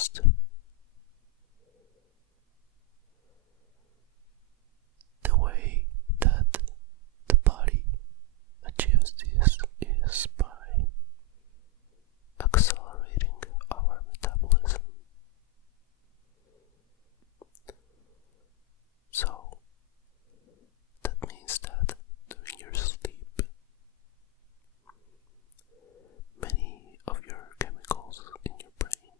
adjust. The way that the body achieves this is by accelerating our metabolism. So that means that during your sleep, many of your chemicals in your brain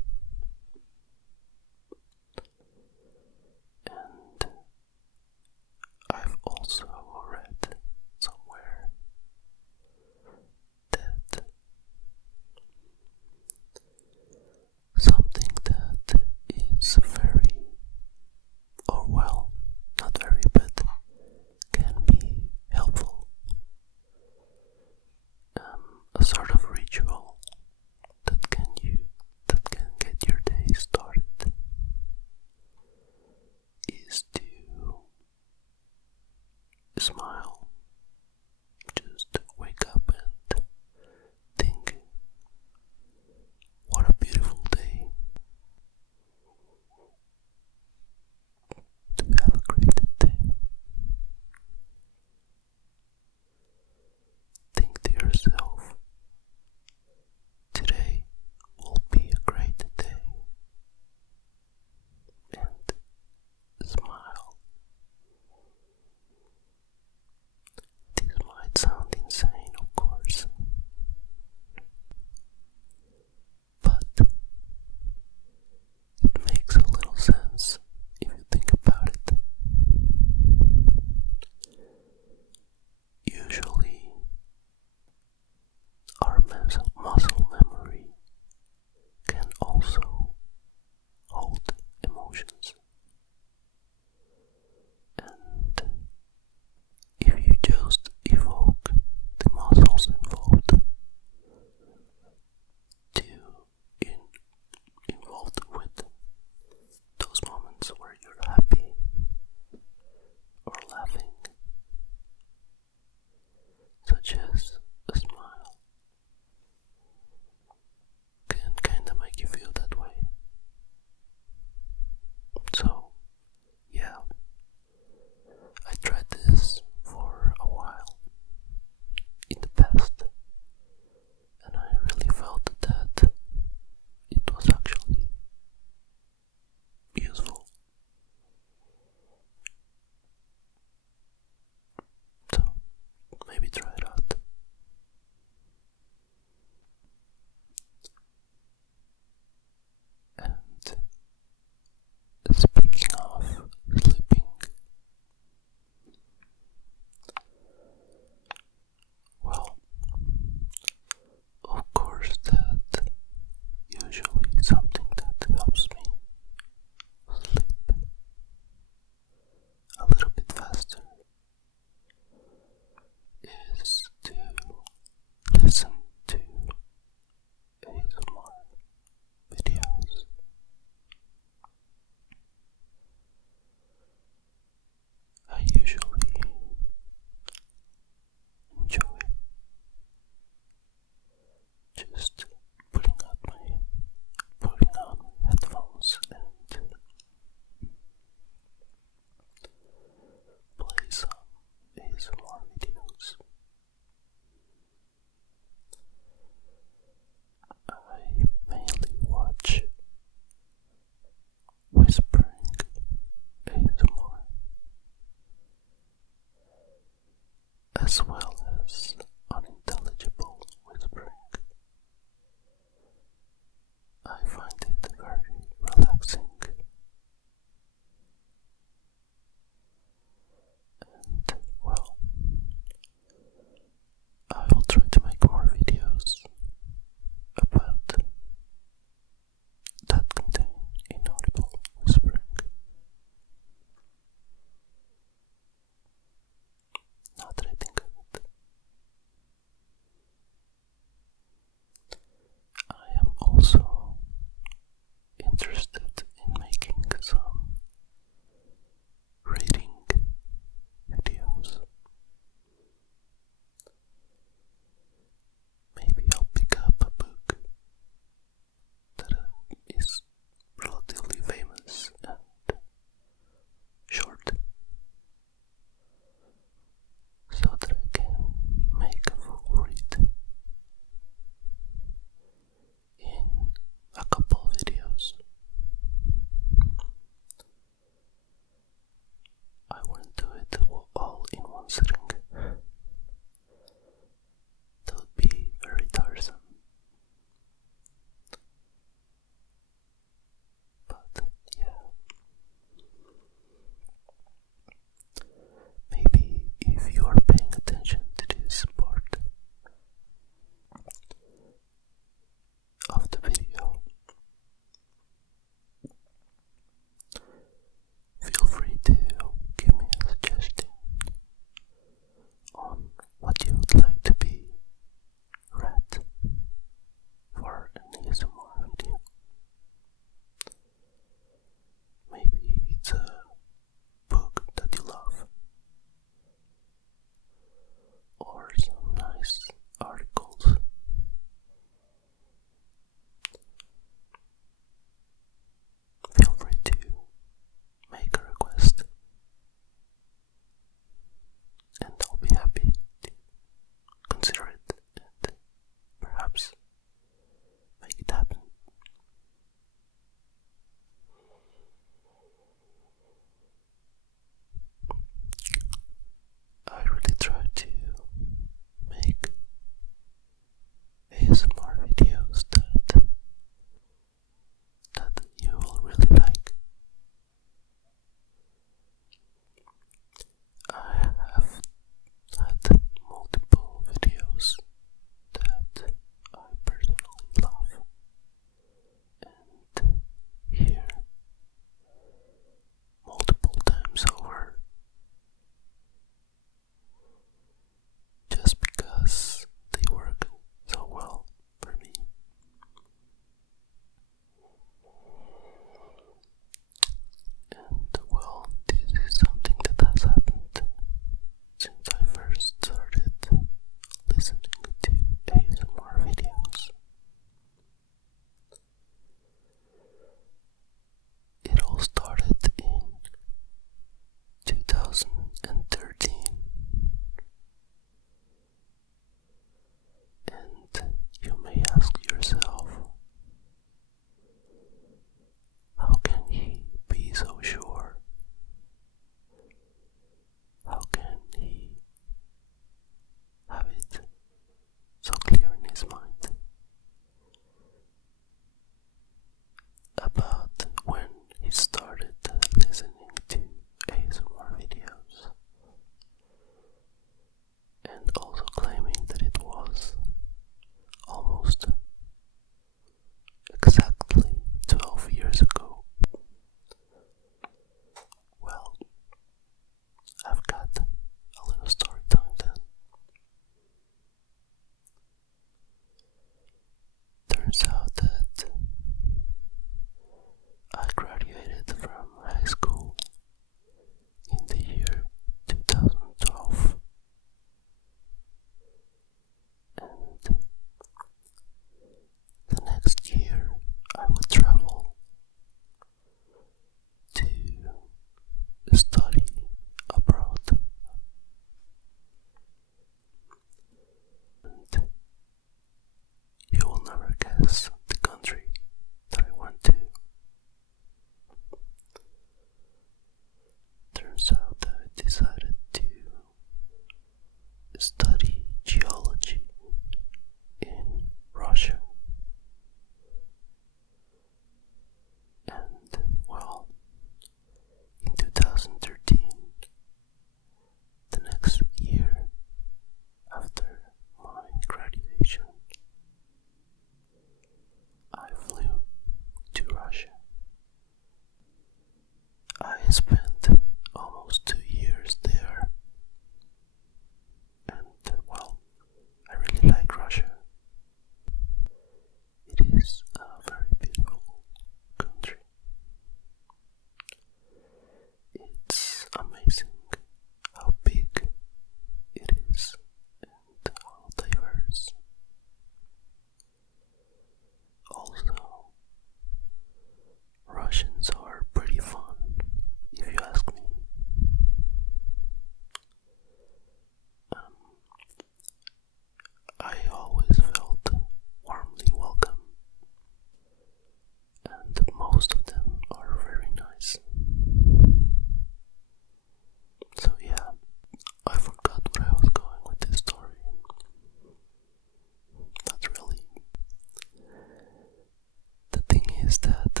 is that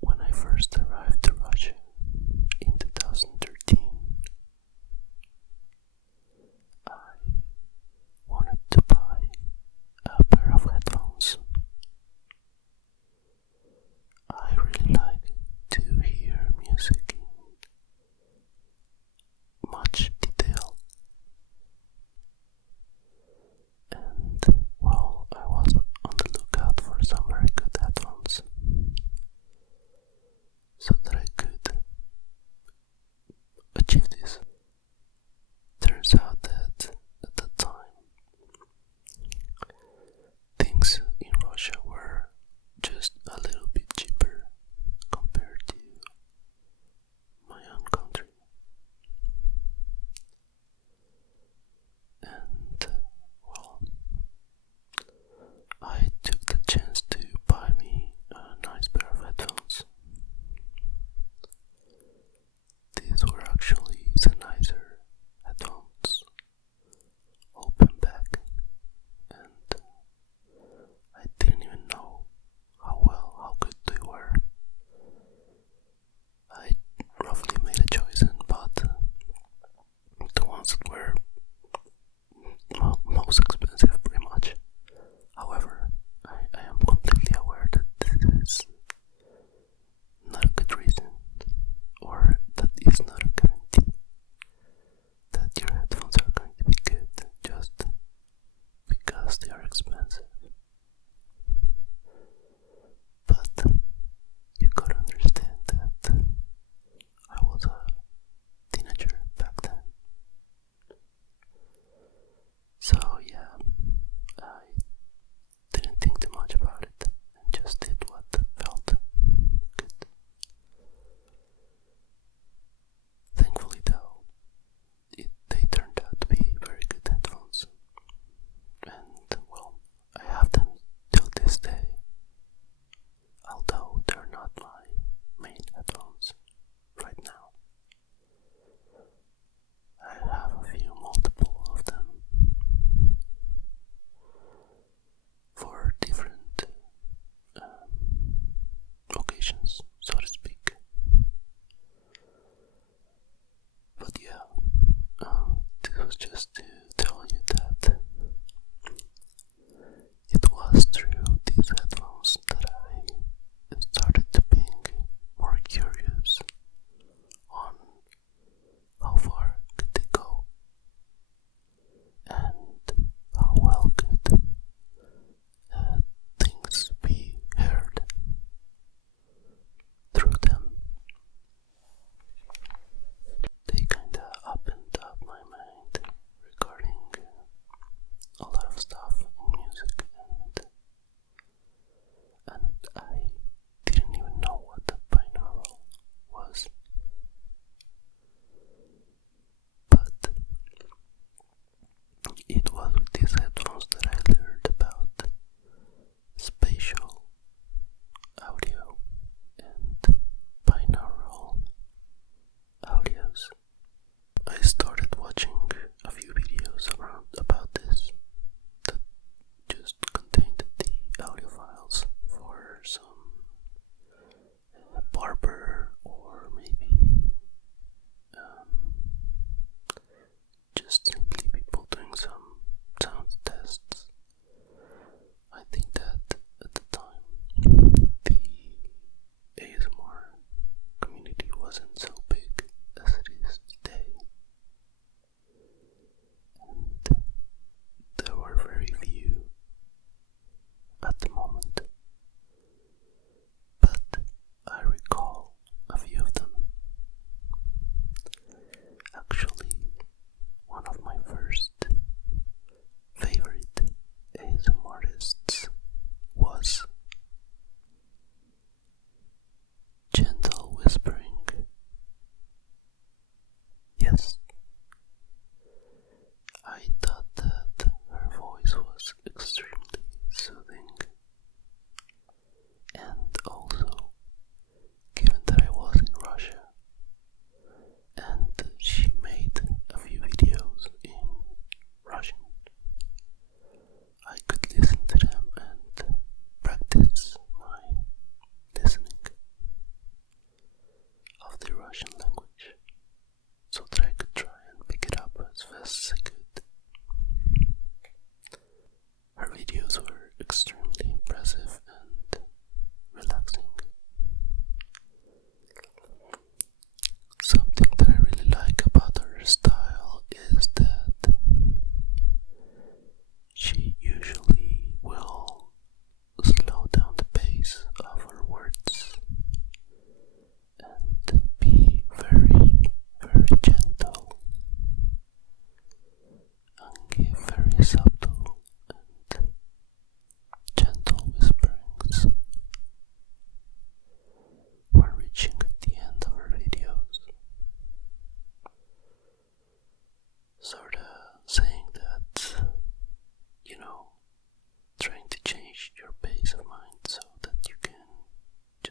when I first arrived to Russia in 2013, I wanted to buy a pair of headphones. I really like to hear music in much detail, and well, I was on the lookout for some very good headphones so that I could achieve this. Turns out that at the time things in Russia were just a little bit cheaper compared to my own country. And well, I took the chance to buy me a nice pair of headphones. These were actually Sennheiser headphones, open back, and I didn't even know how good they were. I roughly made a choice and bought the ones that were most expensive, pretty much. However, I am completely aware that this is not a good reason, or that is not a guarantee that your headphones are going to be good just because they are expensive. But you gotta understand that I was a teenager back then. So yeah, I didn't think too much about it and just did what felt good. Thankfully though, they turned out to be very good headphones, and well, I have them till this day, although they're not my main headphones right now. I have a few multiple of them for different occasions, so to speak. But yeah, this was just to tell you that it was through these headphones that I started to being more curious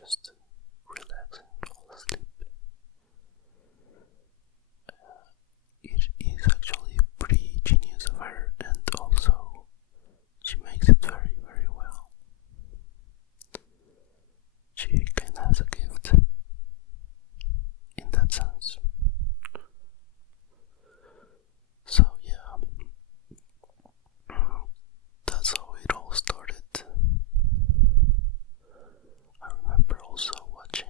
just relax and fall asleep. It is actually pretty genius of her, and also she makes it very, very well. She kinda has a gift in that sense. So yeah, that's how it all started. I remember also watching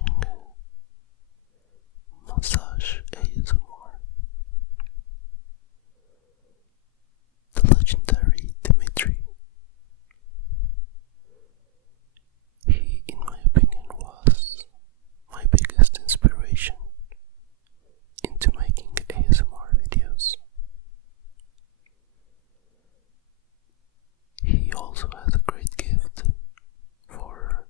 MassageASMR. The legendary Dimitri. He, in my opinion, was my biggest inspiration into making ASMR videos. He also has a great gift for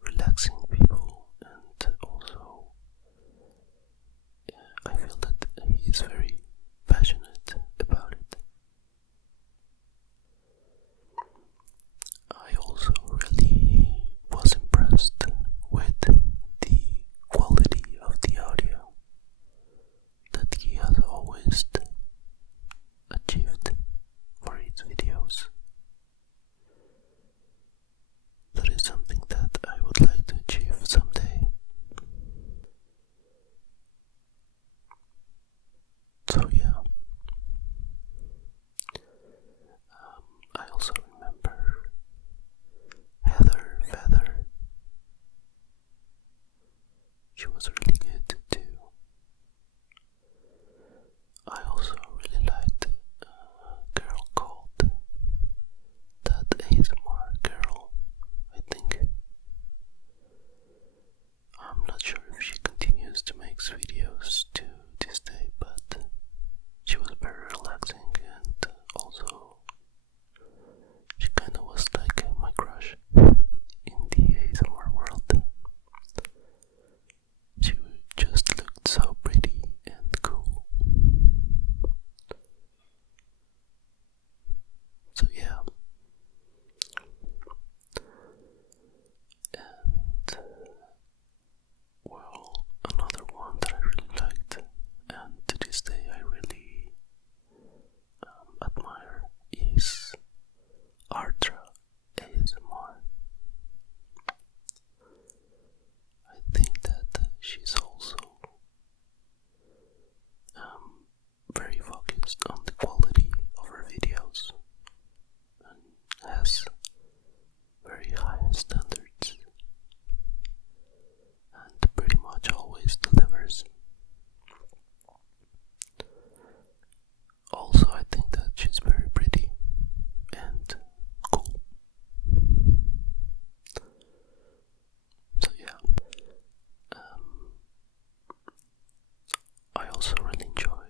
relaxing people, and also I feel that he is very passionate about it. I also really was impressed with the quality of the audio that he has always achieved for his videos. That is something that I would like to achieve someday. So yeah, I also remember Heather Feather. She was really good too. I also really liked a girl called ThatASMR girl, I think. I'm not sure if she continues to make videos to this day, but she was very relaxing, and also she kinda was like my crush in the ASMR world. She just looked so pretty and cool. So yeah. And well, another one that I really liked, and to this day I really admire, is ARDRA ASMR. I think that she's also very focused on the quality of her videos and has very high standards and pretty much always delivers. Also, I think that she's very pretty and cool. So yeah, I also really enjoy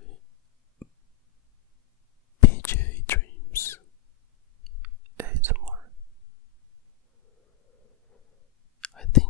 PJ Dreams ASMR. I think